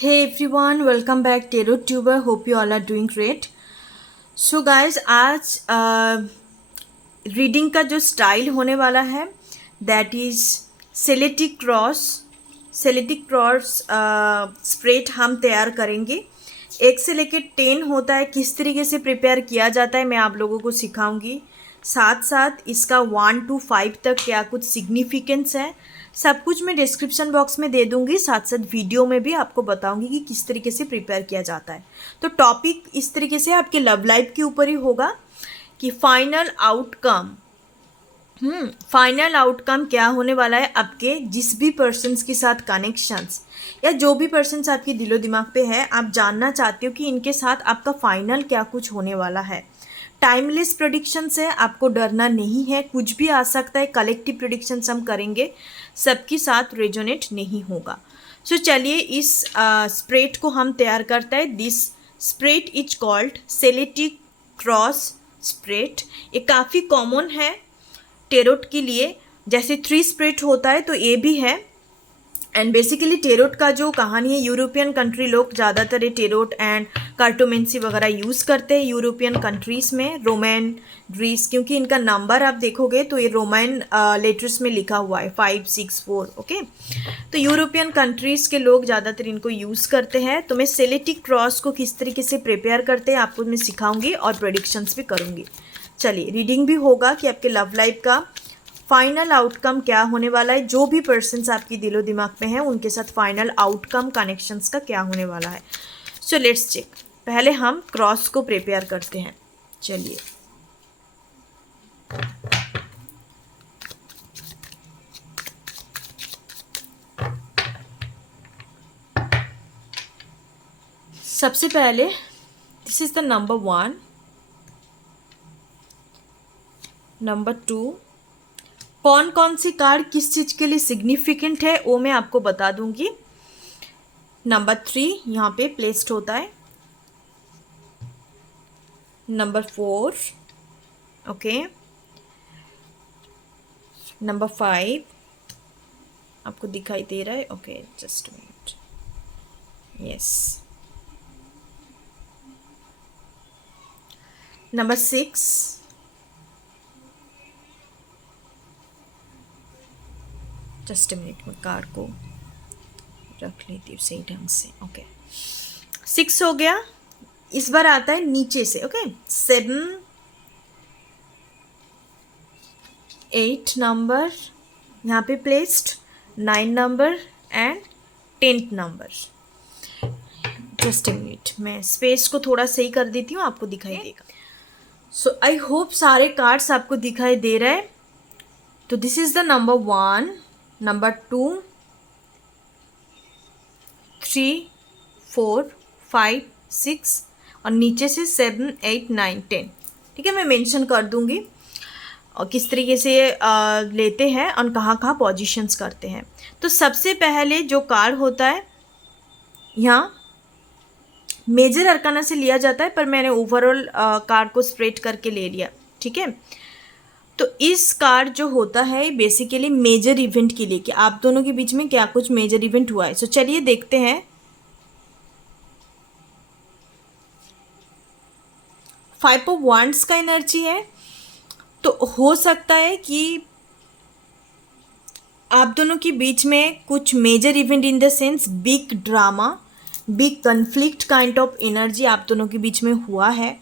Hey everyone, welcome back Tarot Tuber. Hope you all are doing great. So guys, आज reading का जो style होने वाला है दैट इज सेलेटिक क्रॉस स्प्रेड हम तैयार करेंगे। 1 से लेकर 10 होता है, किस तरीके से प्रिपेयर किया जाता है मैं आप लोगों को सिखाऊंगी। साथ साथ इसका 1 to 5 तक क्या कुछ सिग्निफिकेंस है सब कुछ मैं डिस्क्रिप्शन बॉक्स में दे दूंगी। साथ साथ वीडियो में भी आपको बताऊंगी कि किस तरीके से प्रिपेयर किया जाता है। तो टॉपिक इस तरीके से आपके लव लाइफ के ऊपर ही होगा कि फाइनल आउटकम क्या होने वाला है आपके जिस भी पर्सन्स के साथ कनेक्शंस या जो भी पर्सन्स आपके दिलो दिमाग पे है, आप जानना चाहते हो कि इनके साथ आपका फाइनल क्या कुछ होने वाला है। टाइमलेस प्रेडिक्शंस है, आपको डरना नहीं है, कुछ भी आ सकता है। कलेक्टिव प्रेडिक्शंस हम करेंगे, सबके साथ रेजोनेट नहीं होगा। सो चलिए इस स्प्रेड को हम तैयार करते हैं। This spread is called Celtic cross spread. ये काफ़ी कॉमन है टेरोट के लिए, जैसे 3 स्प्रेड होता है तो ये भी है। एंड बेसिकली टेरोट का जो कहानी है, यूरोपियन कंट्री लोग ज़्यादातर ये टेरोट एंड कार्टोमेंसी वगैरह यूज़ करते हैं यूरोपियन कंट्रीज़ में, रोमन ग्रीस, क्योंकि इनका नंबर आप देखोगे तो ये रोमन लेटर्स में लिखा हुआ है 564। ओके, तो यूरोपियन कंट्रीज़ के लोग ज़्यादातर इनको यूज़ करते हैं। तो मैं सेलेटिक क्रॉस को किस तरीके से प्रिपेयर करते हैं आपको मैं सिखाऊंगी और प्रेडिक्शंस भी करूँगी। चलिए रीडिंग भी होगा कि आपके लव लाइफ का फाइनल आउटकम क्या होने वाला है, जो भी पर्सन्स आपकी दिलो दिमाग में हैं उनके साथ फाइनल आउटकम कनेक्शंस का क्या होने वाला है। So let's check. पहले हम क्रॉस को प्रिपेयर करते हैं। चलिए सबसे पहले this is the number 1, number 2। कौन कौन सी कार्ड किस चीज़ के लिए सिग्निफिकेंट है वो मैं आपको बता दूंगी। नंबर 3 यहाँ पे प्लेस्ड होता है। Number 4, okay. नंबर 5 आपको दिखाई दे रहा है, okay just minute, yes. Number 6, just minute में कार्ड को रख लेती हूँ सही ढंग से। ओके 6 हो गया। इस बार आता है नीचे से। ओके 7, 8 नंबर यहाँ पे placed, 9 number and 10th number. Just a minute, मैं स्पेस को थोड़ा सही कर देती हूँ, आपको दिखाई देगा। सो आई होप सारे कार्ड्स आपको दिखाई दे रहे हैं। तो this is the number 1, number 2, 3, 4, 5, 6 और नीचे से 7, 8, 9, 10। ठीक है, मैं मेंशन कर दूंगी और किस तरीके से लेते हैं और कहाँ कहाँ पोजीशंस करते हैं। तो सबसे पहले जो कार्ड होता है यहाँ मेजर अरकाना से लिया जाता है, पर मैंने ओवरऑल कार्ड को स्प्रेड करके ले लिया। ठीक है, तो इस कार्ड जो होता है बेसिकली मेजर इवेंट के लिए कि आप दोनों के बीच में क्या कुछ मेजर इवेंट हुआ है। सो चलिए देखते हैं। 5 ऑफ वांड्स का एनर्जी है, तो हो सकता है कि आप दोनों के बीच में कुछ major event in the sense big drama, big conflict kind of energy आप दोनों के बीच में हुआ है।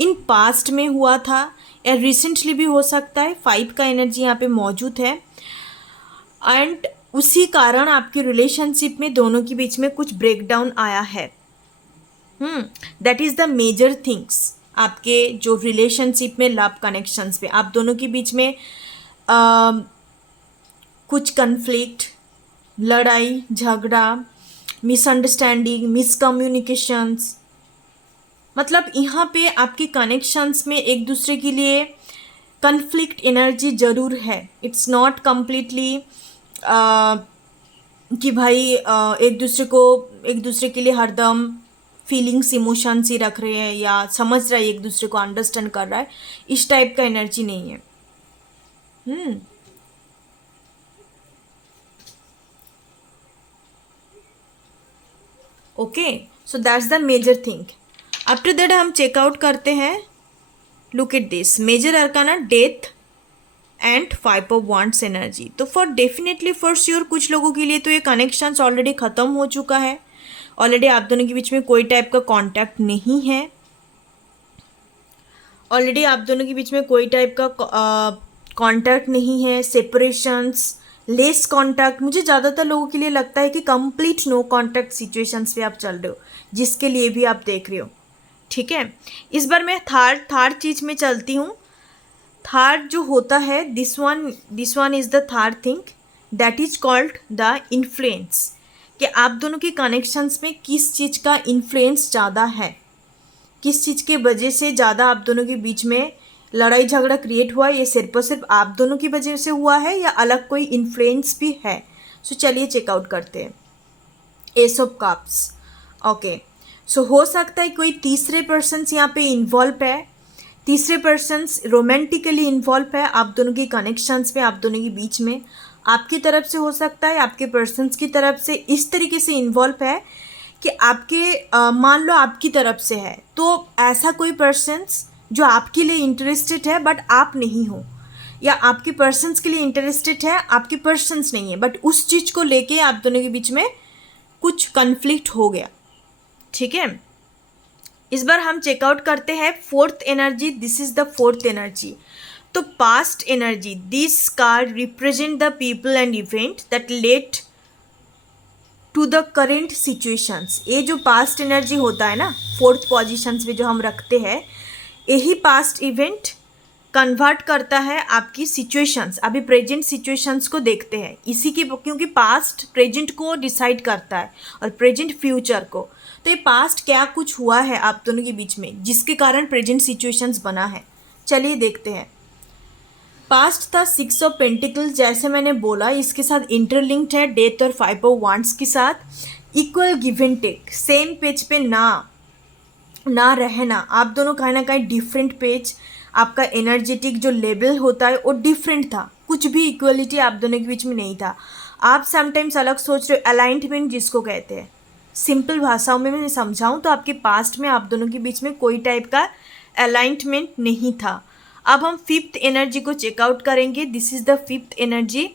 इन पास्ट में हुआ था या रिसेंटली भी हो सकता है। 5 का एनर्जी यहाँ पे मौजूद है एंड उसी कारण आपकी रिलेशनशिप में दोनों के बीच में कुछ ब्रेकडाउन आया है। That is the major things आपके जो रिलेशनशिप में लव कनेक्शंस पे आप दोनों के बीच में कुछ कन्फ्लिक्ट, लड़ाई झगड़ा, मिसअंडरस्टैंडिंग, मिसकम्युनिकेशंस, मतलब यहाँ पे आपकी कनेक्शंस में एक दूसरे के लिए कन्फ्लिक्ट एनर्जी ज़रूर है। इट्स नॉट कम्प्लीटली कि भाई एक दूसरे के लिए हरदम फीलिंग्स इमोशंस ही रख रहे हैं या समझ रहा है एक दूसरे को, अंडरस्टैंड कर रहा है, इस टाइप का एनर्जी नहीं है। Okay, so that's the major thing. After that हम चेकआउट करते हैं. Look at this major arcana, death and 5 of wands energy. तो फॉर डेफिनेटली फॉर श्योर कुछ लोगों के लिए तो ये कनेक्शंस ऑलरेडी ख़त्म हो चुका है. ऑलरेडी आप दोनों के बीच में कोई टाइप का कांटेक्ट नहीं है. ऑलरेडी आप दोनों के बीच में कोई टाइप का कांटेक्ट नहीं है. Separations, less contact. मुझे ज़्यादातर लोगों के लिए लगता है कि कंप्लीट नो कांटेक्ट सिचुएशंस पे आप चल रहे हो, जिसके लिए भी आप देख रहे हो. ठीक है, इस बार मैं थर्ड चीज़ में चलती हूँ. थर्ड जो होता है, this one is the third thing that is called the influence. कि आप दोनों के कनेक्शंस में किस चीज़ का इन्फ्लुएंस ज़्यादा है, किस चीज़ के वजह से ज़्यादा आप दोनों के बीच में लड़ाई झगड़ा क्रिएट हुआ है. ये सिर्फ और सिर्फ आप दोनों की वजह से हुआ है या अलग कोई इन्फ्लुएंस भी है. सो चलिए चेकआउट करते हैं. S of cups. ओके, सो हो सकता है कोई तीसरे पर्सन्स यहाँ पे इन्वॉल्व है. तीसरे पर्सन्स रोमांटिकली इन्वॉल्व है आप दोनों की कनेक्शंस में, आप दोनों के बीच में. आपकी तरफ से हो सकता है, आपके पर्सन्स की तरफ से इस तरीके से इन्वॉल्व है कि आपके मान लो आपकी तरफ से है तो ऐसा कोई पर्सन्स जो आपके लिए इंटरेस्टेड है बट आप नहीं हो, या आपके पर्सन्स के लिए इंटरेस्टेड है, आपके पर्सन्स नहीं है, बट उस चीज़ को लेके आप दोनों के बीच में कुछ कन्फ्लिक्ट हो गया. ठीक है, इस बार हम चेकआउट करते हैं fourth energy. This is the fourth energy. तो past energy, this card represent the people and event that led to the current situations. ये जो पास्ट एनर्जी होता है ना, फोर्थ पोजिशंस में जो हम रखते हैं, यही पास्ट इवेंट कन्वर्ट करता है आपकी सिचुएशंस. अभी प्रेजेंट सिचुएशंस को देखते हैं इसी की, क्योंकि पास्ट प्रेजेंट को डिसाइड करता है और प्रेजेंट फ्यूचर को. तो ये पास्ट क्या कुछ हुआ है आप दोनों के बीच में जिसके कारण प्रेजेंट सिचुएशंस बना है. चलिए देखते हैं. पास्ट था 6 ऑफ पेंटिकल्स. जैसे मैंने बोला इसके साथ इंटरलिंक्ड है डेथ और 5 ऑफ वांड्स के साथ. Equal give and take, same page पे ना रहना. आप दोनों कहीं ना कहीं डिफरेंट पेज, आपका एनर्जेटिक जो लेवल होता है वो डिफरेंट था. कुछ भी इक्वलिटी आप दोनों के बीच में नहीं था. आप समटाइम्स अलग सोच रहे हो. अलाइनमेंट जिसको कहते हैं, सिंपल भाषाओं में मैं समझाऊं तो आपके पास्ट में आप दोनों के बीच में कोई टाइप का अलाइनमेंट नहीं था. अब हम फिफ्थ एनर्जी को चेकआउट करेंगे. This is the fifth energy.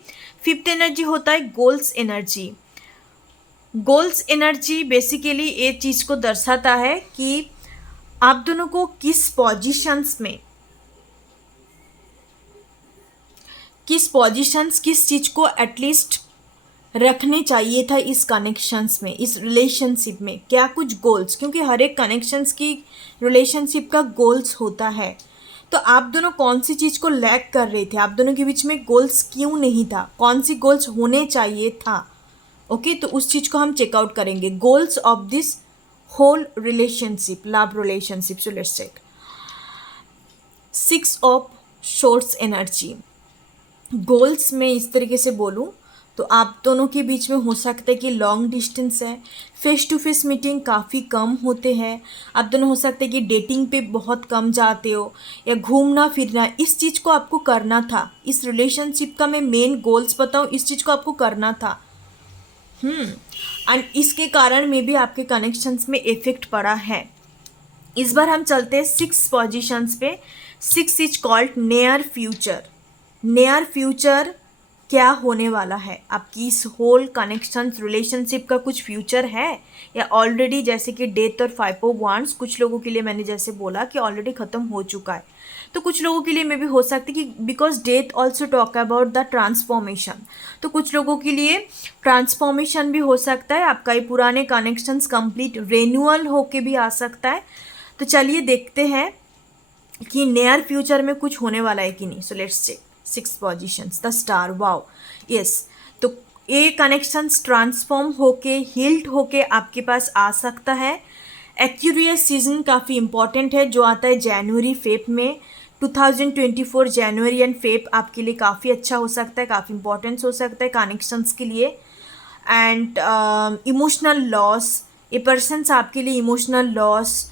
Fifth energy होता है goals energy. Goals energy basically ये चीज़ को दर्शाता है कि आप दोनों को किस पोजीशंस, किस चीज़ को एटलीस्ट रखने चाहिए था इस कनेक्शंस में, इस रिलेशनशिप में. क्या कुछ गोल्स, क्योंकि हर एक कनेक्शंस की रिलेशनशिप का गोल्स होता है. तो आप दोनों कौन सी चीज़ को लैक कर रहे थे, आप दोनों के बीच में गोल्स क्यों नहीं था, कौन सी गोल्स होने चाहिए था. ओके, तो उस चीज़ को हम चेकआउट करेंगे. Goals of this whole relationship, love relationship. So let's check. 6 of swords energy. Goals में इस तरीके से बोलूँ तो आप दोनों के बीच में हो सकता है कि लॉन्ग डिस्टेंस है, फेस टू फेस मीटिंग काफ़ी कम होते हैं. आप दोनों हो सकता है कि डेटिंग पे बहुत कम जाते हो, या घूमना फिरना, इस चीज़ को आपको करना था. इस रिलेशनशिप का मैं मेन गोल्स बताऊँ, इस चीज़ को आपको करना था. एंड इसके कारण में भी आपके कनेक्शंस में इफेक्ट पड़ा है. इस बार हम चलते हैं 6 पोजीशंस पे. 6 is called near future. Near future क्या होने वाला है, आपकी इस होल कनेक्शन रिलेशनशिप का कुछ फ्यूचर है या ऑलरेडी, जैसे कि डेथ और 5 ऑफ वांड्स कुछ लोगों के लिए मैंने जैसे बोला कि ऑलरेडी ख़त्म हो चुका है. तो कुछ लोगों के लिए मे भी हो सकती है कि because death also talk about the transformation, तो कुछ लोगों के लिए ट्रांसफॉर्मेशन भी हो सकता है. आपका ये पुराने कनेक्शंस कंप्लीट रेन्यूअल होके भी आ सकता है. तो चलिए देखते हैं कि नियर फ्यूचर में कुछ होने वाला है कि नहीं. So let's check. 6 positions, the star. Wow, yes. तो ये कनेक्शंस ट्रांसफॉर्म होके, हील्ड होके आपके पास आ सकता है. एक्यूरियस सीजन काफ़ी इंपॉर्टेंट है जो आता है जनवरी फेब में. 2024 जनवरी एंड फेब आपके लिए काफ़ी अच्छा हो सकता है, काफ़ी इंपॉर्टेंस हो सकता है कनेक्शंस के लिए. एंड इमोशनल लॉस, ये पर्सन्स आपके लिए emotional loss,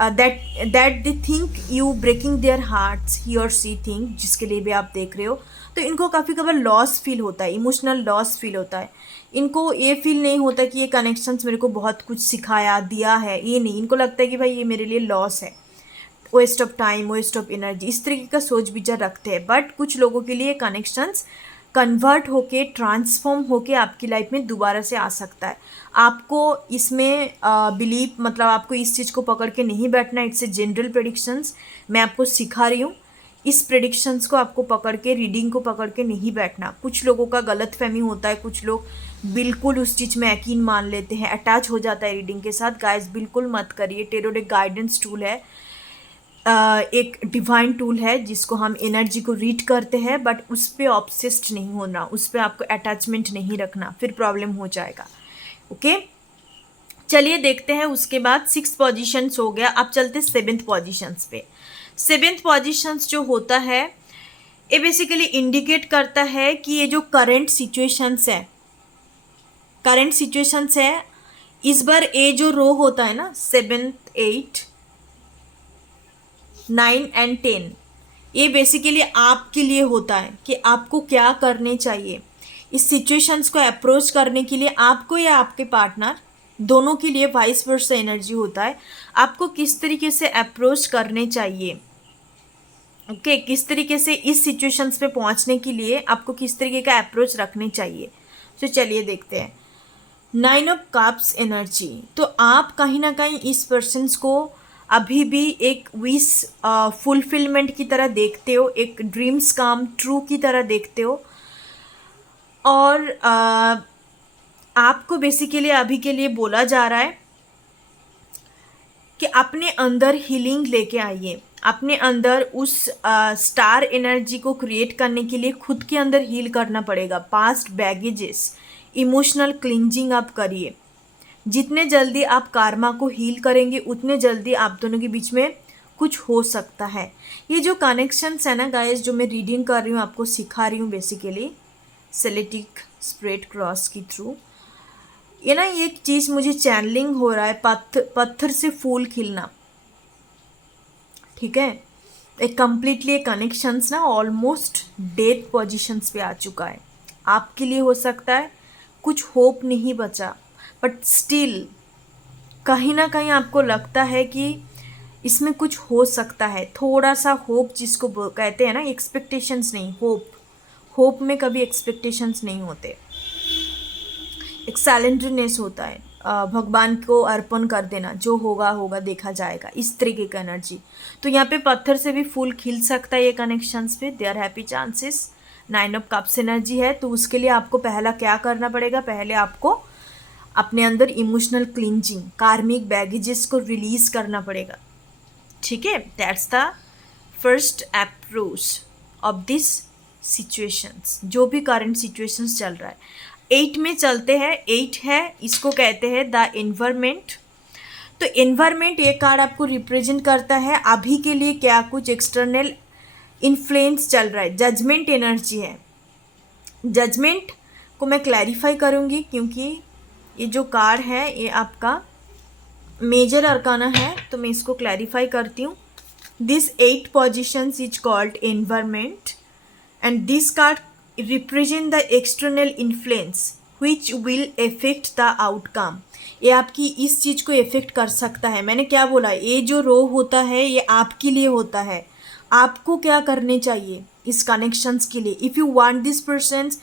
that they think you breaking their hearts, he or she think, जिसके लिए भी आप देख रहे हो. तो इनको काफ़ी कभार लॉस फील होता है, इमोशनल लॉस फील होता है। इनको ये फील नहीं होता कि ये कनेक्शंस मेरे को बहुत कुछ सिखाया दिया है, ये नहीं, इनको लगता है कि भाई ये मेरे लिए लॉस है, waste of time, waste of energy, इस तरीके का सोच विचार रखते हैं। बट कुछ लोगों के लिए कनेक्शंस कन्वर्ट होके, ट्रांसफॉर्म होके आपकी लाइफ में दोबारा से आ सकता है। आपको इसमें बिलीव, मतलब आपको इस चीज़ को पकड़ के नहीं बैठना। इट्स ए जनरल प्रेडिक्शंस, मैं आपको सिखा रही हूँ। इस प्रेडिक्शंस को आपको पकड़ के, रीडिंग को पकड़ के नहीं बैठना। कुछ लोगों का गलत फहमी होता है, कुछ लोग बिल्कुल उस चीज़ में यकीन मान लेते हैं, अटैच हो जाता है रीडिंग के साथ। गाइस बिल्कुल मत करिए। टेरोट एक गाइडेंस टूल है, एक डिवाइन टूल है जिसको हम एनर्जी को रीड करते हैं, बट उस पर ऑब्सेस्ड नहीं होना, उस पर आपको अटैचमेंट नहीं रखना, फिर प्रॉब्लम हो जाएगा। ओके, चलिए देखते हैं। उसके बाद 6 पोजीशंस हो गया, अब चलते 7th पोजीशंस पे। 7th पोजीशंस जो होता है, ये बेसिकली इंडिकेट करता है कि ये जो करंट सिचुएशंस है, इस बार ये जो रो होता है ना, 7, 8, 9 एंड 10, ये बेसिकली आपके लिए होता है कि आपको क्या करने चाहिए। इस सिचुएशंस को अप्रोच करने के लिए आपको या आपके पार्टनर दोनों के लिए वाइस वर्सा एनर्जी होता है। आपको किस तरीके से अप्रोच करने चाहिए, ओके, किस तरीके से इस सिचुएशंस पे पहुंचने के लिए आपको किस तरीके का अप्रोच रखने चाहिए। तो चलिए देखते हैं। 9 ऑफ कप्स एनर्जी, तो आप कहीं ना कहीं इस पर्सन्स को अभी भी एक विश फुलफिलमेंट की तरह देखते हो, एक ड्रीम्स कम ट्रू की तरह देखते हो, और आपको बेसिकली अभी के लिए बोला जा रहा है कि अपने अंदर हीलिंग लेके आइए। अपने अंदर उस स्टार एनर्जी को क्रिएट करने के लिए खुद के अंदर हील करना पड़ेगा। पास्ट बैगेजेस, इमोशनल क्लिंजिंग आप करिए। जितने जल्दी आप कार्मा को हील करेंगे उतने जल्दी आप दोनों के बीच में कुछ हो सकता है। ये जो कनेक्शंस है ना गाइस, जो मैं रीडिंग कर रही हूँ, आपको सिखा रही हूँ बेसिकली सेलेटिक स्प्रेड क्रॉस के थ्रू, ये ना ये एक चीज़ मुझे चैनलिंग हो रहा है, पत्थर से फूल खिलना, ठीक है। एक कम्प्लीटली कनेक्शंस ना ऑलमोस्ट डेथ पोजीशंस पे आ चुका है। आपके लिए हो सकता है कुछ होप नहीं बचा, बट स्टिल कहीं ना कहीं आपको लगता है कि इसमें कुछ हो सकता है। थोड़ा सा होप, जिसको कहते हैं ना, एक्सपेक्टेशंस नहीं, होप में कभी एक्सपेक्टेशंस नहीं होते। एक सैलेंडरनेस होता है, भगवान को अर्पण कर देना, जो होगा होगा, देखा जाएगा, इस तरीके का एनर्जी। तो यहाँ पे पत्थर से भी फूल खिल सकता है ये कनेक्शंस पे, they are happy chances. 9 of cups energy है, तो उसके लिए आपको पहला क्या करना पड़ेगा, पहले आपको अपने अंदर इमोशनल क्लिंजिंग, कार्मिक बैगेजेस को रिलीज करना पड़ेगा, ठीक है। That's the first approach of this situations, जो भी करंट सिचुएशंस चल रहा है। 8 में चलते हैं। 8 है, इसको कहते हैं द एनवायरमेंट। तो एनवायरमेंट ये कार्ड आपको रिप्रेजेंट करता है अभी के लिए क्या कुछ एक्सटर्नल इन्फ्लुएंस चल रहा है। जजमेंट एनर्जी है। जजमेंट को मैं क्लैरिफाई करूँगी क्योंकि ये जो कार्ड है ये आपका मेजर अरकाना है, तो मैं इसको क्लैरिफाई करती हूँ। This 8 positions is called environment and this card represent the external influence which will effect the outcome. ये आपकी इस चीज़ को इफेक्ट कर सकता है। मैंने क्या बोला, ये जो रो होता है ये आपके लिए होता है। आपको क्या करने चाहिए इस कनेक्शंस के लिए। If you want this persons,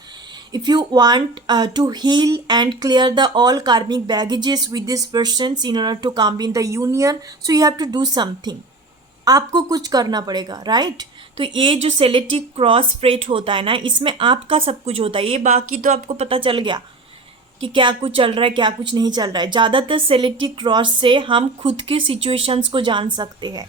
if you want to heal and clear the all karmic baggages with this persons in order to come in the union, so you have to do something, आपको कुछ करना पड़ेगा, right. तो ये जो सेलेटिक cross spread होता है ना, इसमें आपका सब कुछ होता है। ये बाकी तो आपको पता चल गया कि क्या कुछ चल रहा है, क्या कुछ नहीं चल रहा है। ज़्यादातर सेलेटिक क्रॉस से हम खुद के सिचुएशंस को जान सकते हैं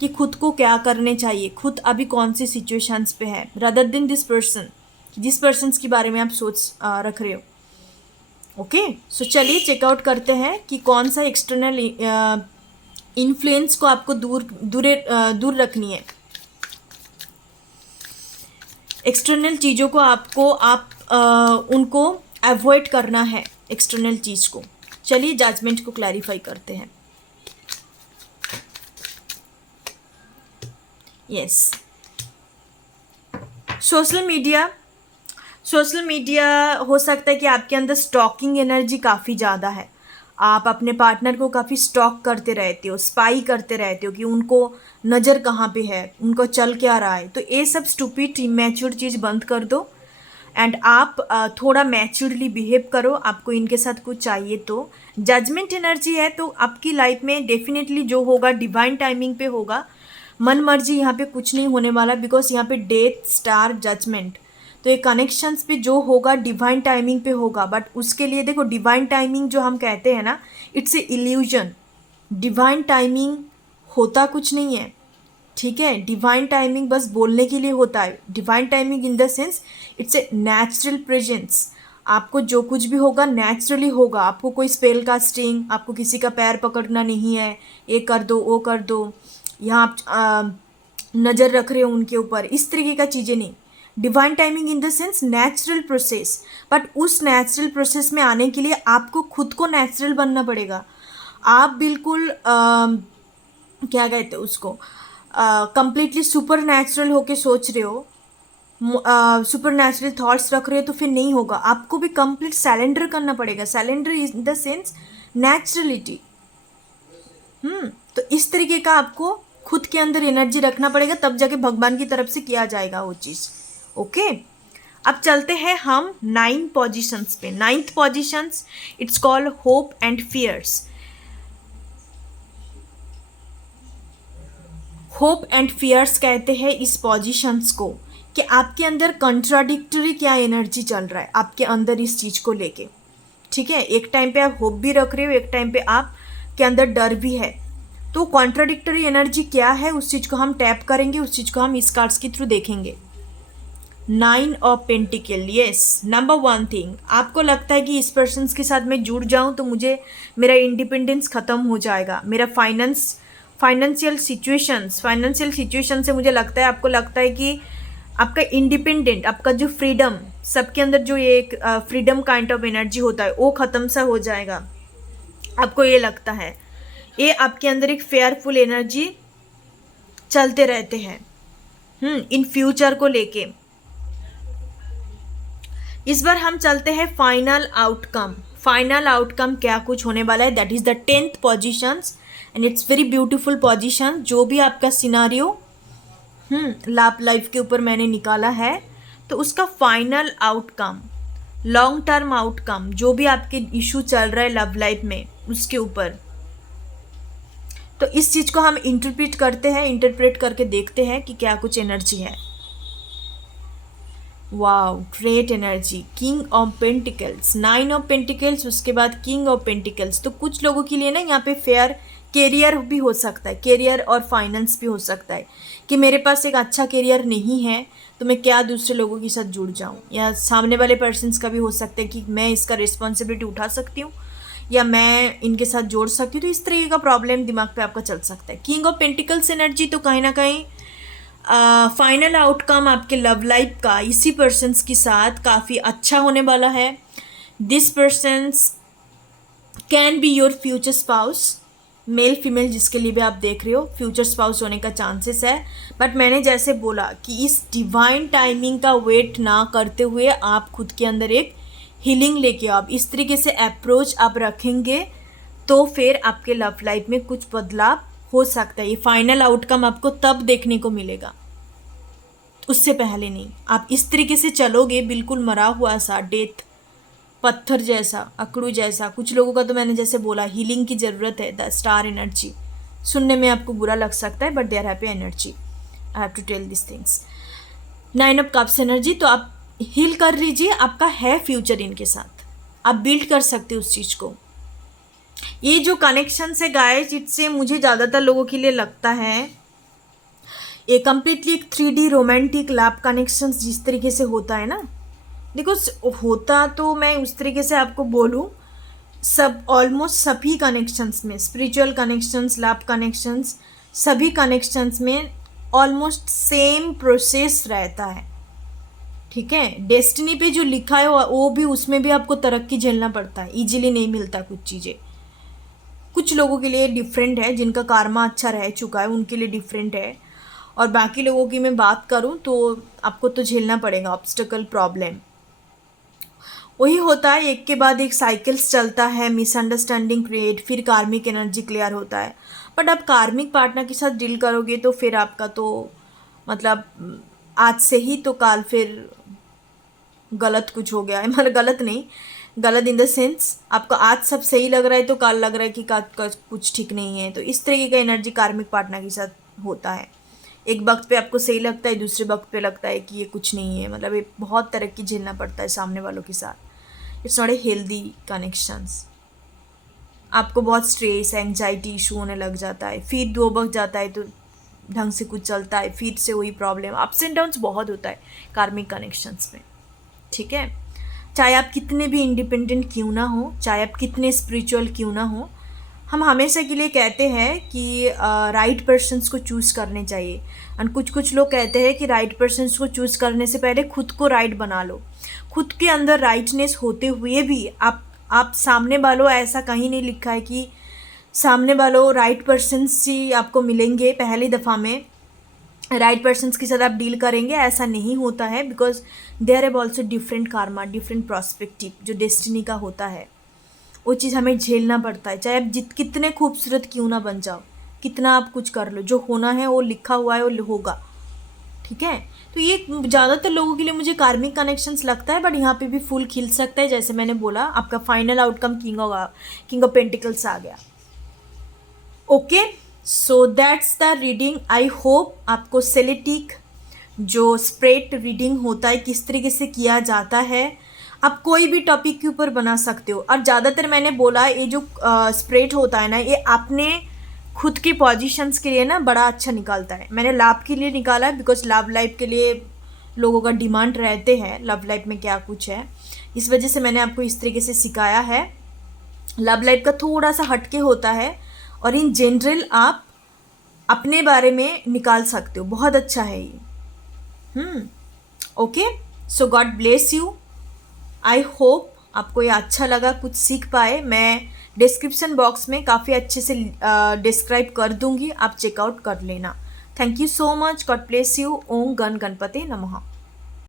कि खुद को क्या करने चाहिए, खुद अभी कौन सी सिचुएशंस पे है, रादर देन दिस पर्सन, जिस पर्सन्स के बारे में आप सोच रख रहे हो। ओके, सो चलिए चेकआउट करते हैं कि कौन सा एक्सटर्नल इन्फ्लुएंस को आपको दूर रखनी है। एक्सटर्नल चीज़ों को आपको उनको अवॉइड करना है, एक्सटर्नल चीज़ को। चलिए जजमेंट को क्लैरिफाई करते हैं। यस, सोशल मीडिया हो सकता है कि आपके अंदर स्टॉकिंग एनर्जी काफ़ी ज़्यादा है। आप अपने पार्टनर को काफ़ी स्टॉक करते रहते हो, स्पाई करते रहते हो कि उनको नज़र कहाँ पे है, उनको चल क्या रहा है। तो ये सब स्टूपिड इमेच्योर चीज़ बंद कर दो एंड आप थोड़ा मैच्योरली बिहेव करो। आपको इनके साथ कुछ चाहिए तो जजमेंट एनर्जी है तो आपकी लाइफ में डेफिनेटली जो होगा डिवाइन टाइमिंग पे होगा। मन मर्जी यहाँ पे कुछ नहीं होने वाला, बिकॉज यहाँ पे डेथ स्टार जजमेंट। तो ये कनेक्शंस पे जो होगा डिवाइन टाइमिंग पे होगा, बट उसके लिए देखो डिवाइन टाइमिंग जो हम कहते हैं ना, it's a illusion. Divine timing होता कुछ नहीं है, ठीक है। डिवाइन टाइमिंग बस बोलने के लिए होता है। Divine timing in the sense it's a natural presence. आपको जो कुछ भी होगा नेचुरली होगा। आपको कोई स्पेल कास्टिंग, आपको किसी का पैर पकड़ना नहीं है, ये कर दो वो कर दो, यहाँ आप नज़र रख रहे हो उनके ऊपर, इस तरीके का चीज़ें नहीं। Divine timing in the sense natural process, but उस नेचुरल प्रोसेस में आने के लिए आपको खुद को नेचुरल बनना पड़ेगा। आप बिल्कुल क्या कहते हैं उसको, कंप्लीटली सुपर नेचुरल होके सोच रहे हो, सुपर नेचुरल थॉट्स रख रहे हो, तो फिर नहीं होगा। आपको भी कंप्लीट सरेंडर करना पड़ेगा। Surrender in the sense naturality. तो इस तरीके का आपको खुद के अंदर एनर्जी रखना पड़ेगा, तब जाके भगवान की तरफ से किया जाएगा वो चीज़। ओके, अब चलते हैं हम 9 पोजीशंस पे। 9th positions it's called hope and fears. Hope and fears कहते हैं इस पोजीशंस को कि आपके अंदर कंट्राडिक्टरी क्या एनर्जी चल रहा है आपके अंदर इस चीज़ को लेके, ठीक है। एक टाइम पे आप होप भी रख रहे हो, एक टाइम पे आप के अंदर डर भी है। तो कॉन्ट्राडिक्टरी एनर्जी क्या है उस चीज़ को हम टैप करेंगे, उस चीज़ को हम इस कार्ड्स के थ्रू देखेंगे। 9 of pentacle, yes. Number 1 thing, आपको लगता है कि इस पर्सन के साथ मैं जुड़ जाऊं तो मुझे मेरा इंडिपेंडेंस ख़त्म हो जाएगा, मेरा फाइनेंशियल सिचुएशन से मुझे लगता है, आपको लगता है कि आपका इंडिपेंडेंट, आपका जो फ्रीडम, सबके अंदर जो एक फ्रीडम काइंड ऑफ एनर्जी होता है वो ख़त्म सा हो जाएगा। आपको ये लगता है, ये आपके अंदर एक फेयरफुल एनर्जी चलते रहते हैं इन फ्यूचर को लेके। इस बार हम चलते हैं फाइनल आउटकम। फाइनल आउटकम क्या कुछ होने वाला है, that is the 10th positions and it's very beautiful position. जो भी आपका सिनारियो लव लाइफ के ऊपर मैंने निकाला है, तो उसका final outcome, long term outcome, जो भी आपके इशू चल रहा है लव लाइफ में उसके ऊपर, तो इस चीज़ को हम इंटरप्रेट करके देखते हैं कि क्या कुछ एनर्जी है। Wow, great energy. King of pentacles, 9 of pentacles, उसके बाद किंग ऑफ पेंटिकल्स। तो कुछ लोगों के लिए ना यहाँ पे फेयर कैरियर भी हो सकता है, कैरियर और फाइनेंस भी हो सकता है कि मेरे पास एक अच्छा कैरियर नहीं है तो मैं क्या दूसरे लोगों के साथ जुड़ जाऊँ, या सामने वाले पर्सन्स का भी हो सकता है कि मैं इसका रिस्पॉन्सिबिलिटी उठा सकती हूँ या मैं इनके साथ जोड़ सकती हूँ। तो इस तरीके का प्रॉब्लम दिमाग पे आपका चल सकता है। किंग ऑफ पेंटिकल्स एनर्जी तो कहीं ना कहीं फाइनल आउटकम आपके लव लाइफ का इसी पर्सन्स के साथ काफ़ी अच्छा होने वाला है। This persons can be your future spouse, male female जिसके लिए भी आप देख रहे हो, फ्यूचर स्पाउस होने का चांसेस है। बट मैंने जैसे बोला कि इस डिवाइन टाइमिंग का वेट ना करते हुए आप खुद के अंदर एक हीलिंग लेके आओ। आप इस तरीके से अप्रोच आप रखेंगे तो फिर आपके लव लाइफ में कुछ बदलाव हो सकता है। ये फाइनल आउटकम आपको तब देखने को मिलेगा, उससे पहले नहीं। आप इस तरीके से चलोगे बिल्कुल मरा हुआ सा, डेथ, पत्थर जैसा, अकड़ू जैसा। कुछ लोगों का तो मैंने जैसे बोला हीलिंग की ज़रूरत है। द स्टार एनर्जी सुनने में आपको बुरा लग सकता है, but there happy energy, I have to tell this things. 9 of cups energy, तो आप हील कर लीजिए, आपका है फ्यूचर इनके साथ, आप बिल्ड कर सकते हो उस चीज़ को। ये जो कनेक्शन है गाइस, इससे मुझे ज़्यादातर लोगों के लिए लगता है ये कम्प्लीटली एक 3D रोमांटिक लव कनेक्शन जिस तरीके से होता है ना, देखो होता तो मैं उस तरीके से आपको बोलूँ, सब ऑलमोस्ट सभी कनेक्शंस में, स्पिरिचुअल कनेक्शंस, लव कनेक्शंस, सभी कनेक्शंस में ऑलमोस्ट सेम प्रोसेस रहता है, ठीक है। डेस्टिनी पे जो लिखा है वो भी, उसमें भी आपको तरक्की झेलना पड़ता है, इजीली नहीं मिलता कुछ चीज़ें। कुछ लोगों के लिए डिफरेंट है, जिनका कार्मा अच्छा रह चुका है उनके लिए डिफरेंट है। और बाकी लोगों की मैं बात करूं तो आपको तो झेलना पड़ेगा ऑब्स्टेकल प्रॉब्लम। वही होता है, एक के बाद एक साइकिल्स चलता है, मिसअंडरस्टैंडिंग क्रिएट, फिर कार्मिक एनर्जी क्लियर होता है। बट आप कार्मिक पार्टनर के साथ डील करोगे तो फिर आपका तो मतलब आज से ही तो काल फिर गलत कुछ हो गया है, मतलब गलत नहीं, गलत इन द सेंस आपका आज सब सही लग रहा है तो काल लग रहा है कि का कुछ ठीक नहीं है। तो इस तरीके का एनर्जी कार्मिक पार्टनर के साथ होता है। एक वक्त पे आपको सही लगता है, दूसरे वक्त पे लगता है कि ये कुछ नहीं है, मतलब ये बहुत तरक्की झेलना पड़ता है सामने वालों के साथ। It's not a healthy connections. आपको बहुत स्ट्रेस एंग्जाइटी इशू होने लग जाता है, फिर 2 वक्त जाता है तो ढंग से कुछ चलता है, फिर से वही प्रॉब्लम, अप्स एंड डाउन्स बहुत होता है कार्मिक कनेक्शंस में। ठीक है, चाहे आप कितने भी इंडिपेंडेंट क्यों ना हो, चाहे आप कितने स्पिरिचुअल क्यों ना हो, हम हमेशा के लिए कहते हैं कि राइट पर्सन्स को चूज़ करने चाहिए। और कुछ लोग कहते हैं कि राइट पर्सन्स को चूज़ करने से पहले खुद को राइट बना लो। खुद के अंदर राइटनेस होते हुए भी आप सामने वालों, ऐसा कहीं नहीं लिखा है कि सामने वालों राइट पर्सन्स ही आपको मिलेंगे पहली दफ़ा में, राइट पर्सन्स के साथ आप डील करेंगे, ऐसा नहीं होता है। Because there have also different karma, different prospective जो डेस्टिनी का होता है, वो चीज़ हमें झेलना पड़ता है। चाहे आप कितने खूबसूरत क्यों ना बन जाओ, कितना आप कुछ कर लो, जो होना है वो लिखा हुआ है, वो होगा। ठीक है, तो ये ज़्यादातर लोगों के लिए मुझे कार्मिक कनेक्शंस लगता है, बट यहाँ पे भी फूल खिल सकता है। जैसे मैंने बोला, आपका final outcome king of pentacles आ गया। Okay, so that's the reading. I hope आपको सेलेटिक जो स्प्रेड रीडिंग होता है किस तरीके से किया जाता है, आप कोई भी टॉपिक के ऊपर बना सकते हो। और ज़्यादातर मैंने बोला ये जो स्प्रेड होता है ना, ये आपने खुद की पोजीशंस के लिए ना बड़ा अच्छा निकालता है। मैंने लाभ के लिए निकाला है, बिकॉज लव लाइफ के लिए लोगों का डिमांड रहते हैं, लव लाइफ में क्या कुछ है, इस वजह से मैंने आपको इस तरीके से सिखाया है। लव लाइफ का थोड़ा सा हटके होता है, और इन जनरल आप अपने बारे में निकाल सकते हो, बहुत अच्छा है ये। Okay, so God bless you. I hope आपको ये अच्छा लगा, कुछ सीख पाए। मैं डिस्क्रिप्शन बॉक्स में काफ़ी अच्छे से डिस्क्राइब कर दूंगी, आप चेकआउट कर लेना। Thank you so much, God bless you. ओम गण गणपति नमः।